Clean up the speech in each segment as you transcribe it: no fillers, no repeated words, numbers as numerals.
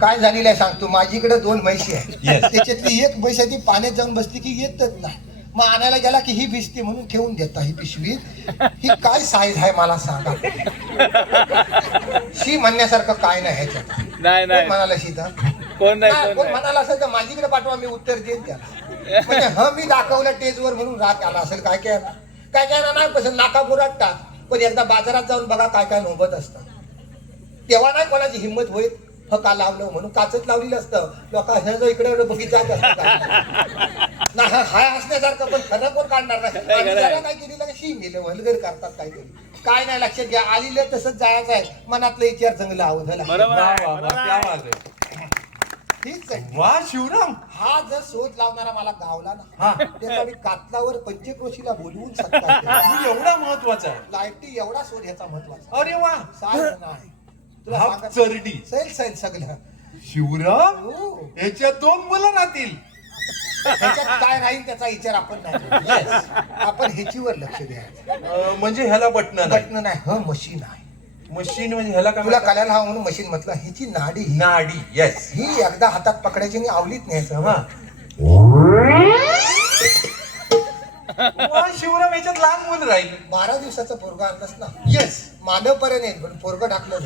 काय झालेलं आहे सांगतो. माझीकडे 2 म्हशी आहेत. त्याच्यातली एक म्हैस ती पाण्यात जाऊन बसली की येतच नाही. मग आणायला गेला की ही भिजते म्हणून ठेवून देता ही पिशवी. ही काय साईज आहे मला सांगा. शी म्हणण्यासारखं काय नाही ह्याच्यात. नाही म्हणाला शीता कोण कोण म्हणाला असेल तर माझीकडे पाठवा, मी उत्तर देईन त्याला. म्हणजे मी दाखवलं टेजवर म्हणून राग आला असेल. काय काय नाही पसंत नाकापुरात टाक. पण एकदा बाजारात जाऊन बघा काय काय नोबत असतं. तेव्हा नाही कोणाची हिंमत होईल का लावलं म्हणून. काचच लावलेलं असतं. लोक इकडे बघित जात असतात ना. हाय हसण्यासारखं पण खरं कोण काढणार नाही. काय केलेलं शी गेलं वलगर करतात काहीतरी. काय नाही लक्षात घ्या. आलेलं तसंच जायचं आहे. मनातलं विचार चांगला आवडला. वा शिवराम, हा जर शोध लावणारा मला गावला ना त्याचा मी कातलावर पंचक्रोशीला बोलवून शकता. एवढा महत्वाचा आहे. लाईटी एवढा शोध ह्याचा महत्वाचा. अरे वा, नाही तुला हाप चरडी सैल सगळं. शिवराम, याच्यात 2 मुलं राहतील. त्याच्यात काय राहील त्याचा विचार आपण नाही. आपण ह्याचीवर लक्ष द्या. म्हणजे ह्याला बटन नाही ह मशीन आहे. मशीन म्हणजे ह्याला काय तुला कळायला हवं म्हणून मशीन म्हटलं. ह्याची नाडी नाडी. येस, ही एकदा हातात पकडायची आणि आवलीत न्यायचं. शिवराम, याच्यात लहान मुलं राहील. 12 दिवसाचं पोरगा आणलंस ना. येस, मानवपर्यंत येईल पण पोरगं टाकलं.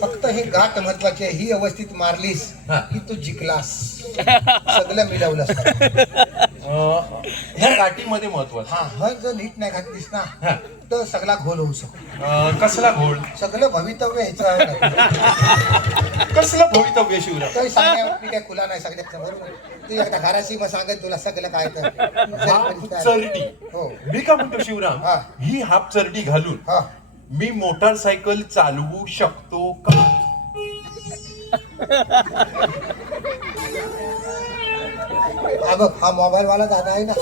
फक्त ही गाठ महत्वाची आहे. ही व्यवस्थित मारलीस की तू जिंकलास. सगळं मिळवलंस. ह्या गाठीमध्ये महत्वाचं. हा जर नीट नाही घातलीस ना तर सगळा घोल होऊ शकतो. कसला घोळ? सगळं भवितव्य ह्याचं. कसलं भवितव्य शिवराम? काही सांगण्यावर मी काय खुला नाही सगळ्यात बरोबर. तू एकदा घराशी मग सांगत तुला सगळं काय तर. चरडी. हो मी का म्हणतो शिवराम, ही हाफ चरडी घालून मी मोटारसायकल चालवू शकतो का? हा मोबाईल वाला दादा आहे ना,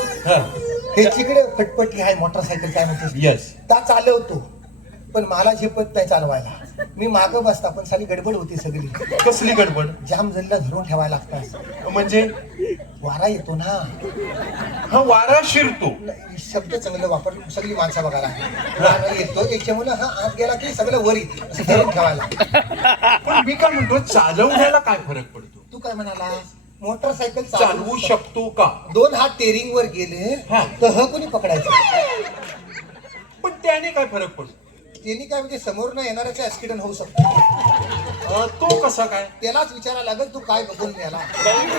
ह्याच्याकडे फटपटी आहे. मोटरसायकल काय म्हणते. येस, ता चालवतो पण मला झेपत नाही चालवायला. मी मागं बसता पण साली गडबड होती सगळी. कसली गडबड? जाम जल्ला धरून ठेवायला लागतात. म्हणजे वारा येतो ना. हा, वारा शिरतो. शब्द चांगलं वापर. सगळी माणसं बघायला वारा येतो त्याच्यामुळे हा आत गेला की सगळं वरी धरून ठेवायला. पण मी काय म्हणतो, चालवण्याला काय फरक पडतो? तू काय म्हणाला? मोटरसायकल चालवू शकतो का? 2 हात टेरिंग वर गेले तर कोणी पकडायचं. पण त्याने काय फरक पडतो? त्यांनी काय म्हणजे समोर न येणाऱ्याचा ऍक्सिडेंट होऊ शकतो. तो कसा काय? त्यालाच विचारायला लागेल तू काय बघून मेला.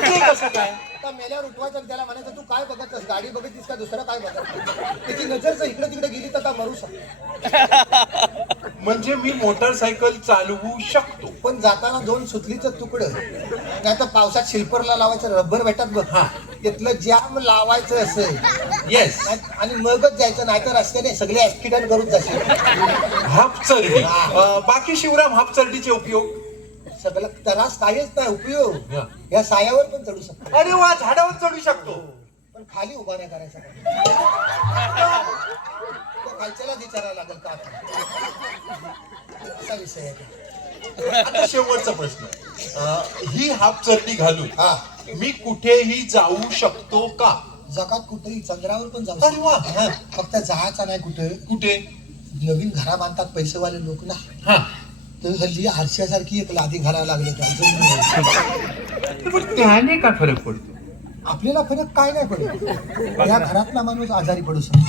ते कसं काय? आता मेल्यावर उठवायचं त्याला म्हणायचं तू काय बघतस, गाडी बघतीस का दुसरं काय बघत. त्याची नजर जर इकडे तिकडे गेली तर मरू शकतो. म्हणजे मी मोटारसायकल चालवू शकतो, पण जाताना 2 सुतलीचं तुकडं नाही तर पावसात शिल्परला लावायचं रबर भेटतात बघ. त्यातलं जाम लावायचं असेल. येस, आणि मगच जायचं, नाही तर रस्त्याने सगळे ऍक्सिडेंट करून जाशील. हाफ चरडी. बाकी शिवराम, हाफ चरडीचे उपयोग? सगळं त्रास काहीच नाही. उपयोग या सायावर पण चढू शकतो. अरे वा, झाडावर चढू शकतो. पण खाली उभा नाही करायचा. खालच्याला विचारायला लागेल का असा विषय आहे. आता शेवटचा प्रश्न. ही हाफ चरडी घालून मी कुठेही जाऊ शकतो का? जगात कुठेही, चंद्रावर पण जाऊ. अरे वा. फक्त जायचा नाही. कुठे नवीन घरा बांधतात पैसेवाले लोक ना, तर हल्ली आरशासारखी एक लादी घालायला लागले. पण त्याने काय फरक पडतो? आपल्याला फरक काय नाही पडत. या घरातला माणूस आजारी पडू शकतो.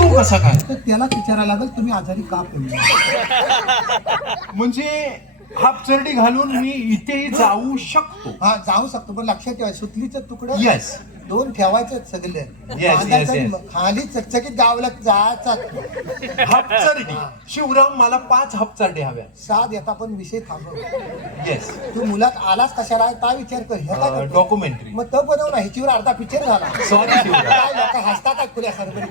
तू कसा काय? तर त्याला विचारायला लागेल तुम्ही आजारी का पडले. म्हणजे हाफ चरडी घालून मी इथेही जाऊ शकतो. जाऊ शकतो, पण लक्षात ठेवाय सुतलीचं तुकडं येस 2 ठेवायचं सगळे. खाली चकचकीत गावाला जायचं. हाफ चरडी. शिवराम, मला 5 हाफ चरडी हव्या. 6 देता पण विषय थांबव. येस, तू मुलात आलाच कशाला आहे काय विचार कर. डॉक्युमेंटरी. मग तो बनव ना. ह्याच्यावर अर्धा पिक्चर झाला. सॉरी शिवराम. काय लोक हसतात काय खुल्या सरबरी.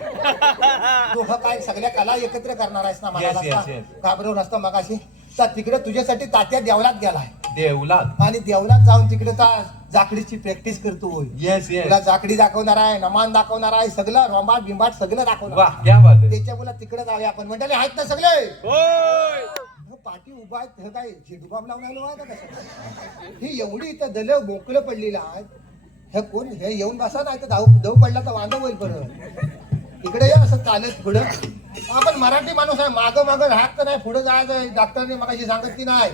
तू काय सगळ्या कला एकत्र करणार आहेस ना. मला घाबरवून असतं मगाशी. तर तिकडे तुझ्यासाठी तात्या देवलात गेलाय. देवलात? आणि देवलात जाऊन तिकडे जाकडीची प्रॅक्टिस करतो. येस, तुला जाकडी दाखवणार आहे, नमान दाखवणार आहे, सगळं रोंबाट बिंबाट सगळं दाखवणार. त्याच्यामुळे तिकडे जाऊया आपण. म्हणजे आहेत ना सगळे पाठी उभा आहेत. हे काय झेडूबाम लावून आलो आहे का कसं. ही एवढी इथं दल मोकळं पडलेलं आहे. हे कोण हे येऊन बसा नाही तर धाव पडला तर वांदा होईल परत. इकडे या असं चालत पुढं. आपण मराठी माणूस आहे, मागं मागं राहत तर नाही, पुढे जायचं. डॉक्टरने मगाशी सांगितली नाही,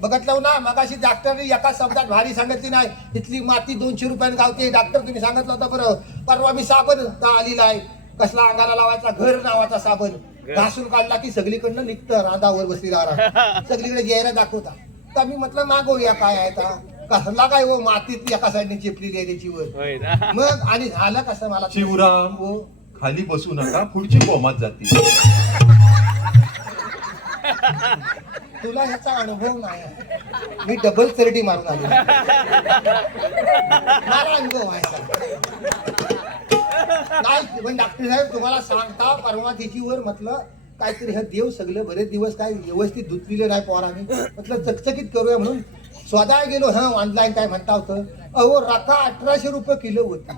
बघितलं ना मगाशी डॉक्टरने एका शब्दात भारी सांगितली नाही. इथली माती 200 रुपयाने गावते. डॉक्टर तुम्ही सांगितलं होतं बरं. परवा मी साबण आलेला आहे, कसला अंगाला लावायचा, घर नावाचा साबण. घासून काढला की सगळीकडनं निघतं, रांधावर बसलेला सगळीकडे चेहरा दाखवता. तर मी म्हटलं मागवूया काय आहे आता, कसला काय हो मातीत एका साईडने चिपलेली आहे त्याची वर. मग आणि झालं कसं मला शिवराम हो खाली बसू नका, पुढची कोमात जातील. तुला ह्याचा अनुभव नाही, मी डबल चरडी मारून आलो, मला अनुभव व्हायचा नाही. पण डॉक्टर साहेब तुम्हाला सांगता, परवा तिचीवर म्हटलं काहीतरी हा देव सगळं बरेच दिवस काय व्यवस्थित धुतलेलं नाही पोराने, म्हटलं चकचकीत करूया म्हणून स्वतः गेलो. हा ऑनलाईन काय म्हणता होतं, अहो रका 1800 रुपये किलो होती.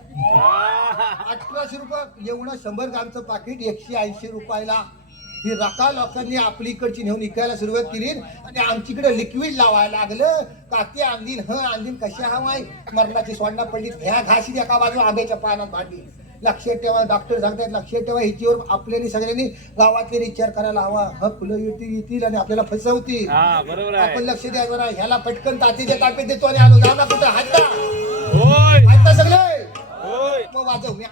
1800 रुपये एवढं 100 ग्रामचं पाकिट 180 रुपयाला. ही रका लोकांनी आपली इकडची नेऊन विकायला सुरुवात केली आणि आमच्याकडे लिक्विड लावायला लागलं. काकी आणलीन आणलीन कशा हवाय मरणाची सोडणं पडली. ह्या घाशी एका बाजू आंब्याच्या पानात भांडली. लक्षात ठेवा, डॉक्टर सांगतात लक्षात ठेवा, हिच्यावर आपल्यानी सगळ्यांनी गावातले विचार करायला हवा. हा फुलं येतील आणि आपल्याला फसवतील, आपण लक्ष द्यायचं ना. ह्याला पटकन तातीच्या तापे देतो आणि आलो जाऊ ना कुठं हात सगळे मग वाजव मी.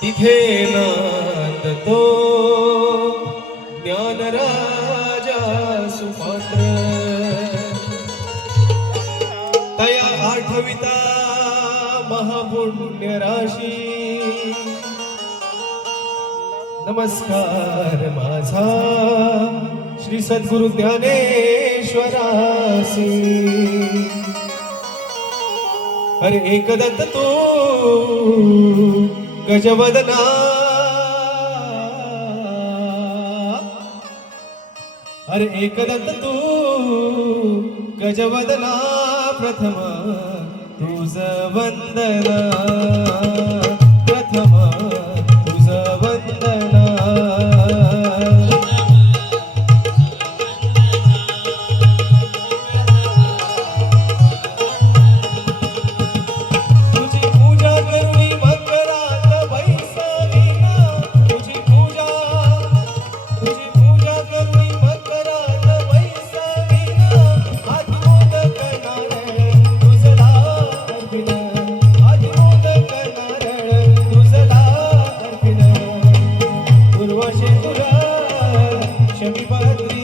तिथे नांदतो ज्ञानराजा सुपात्र तया आठविता महापुण्य राशी नमस्कार माझा श्री सद्गुरु ज्ञानेश्वरासी अरे एकदत्त तू गजवदना अरे एकदत्त तू गजवदना प्रथम तुझ वंदना प्रथम तुझ वंदना शमीपत्री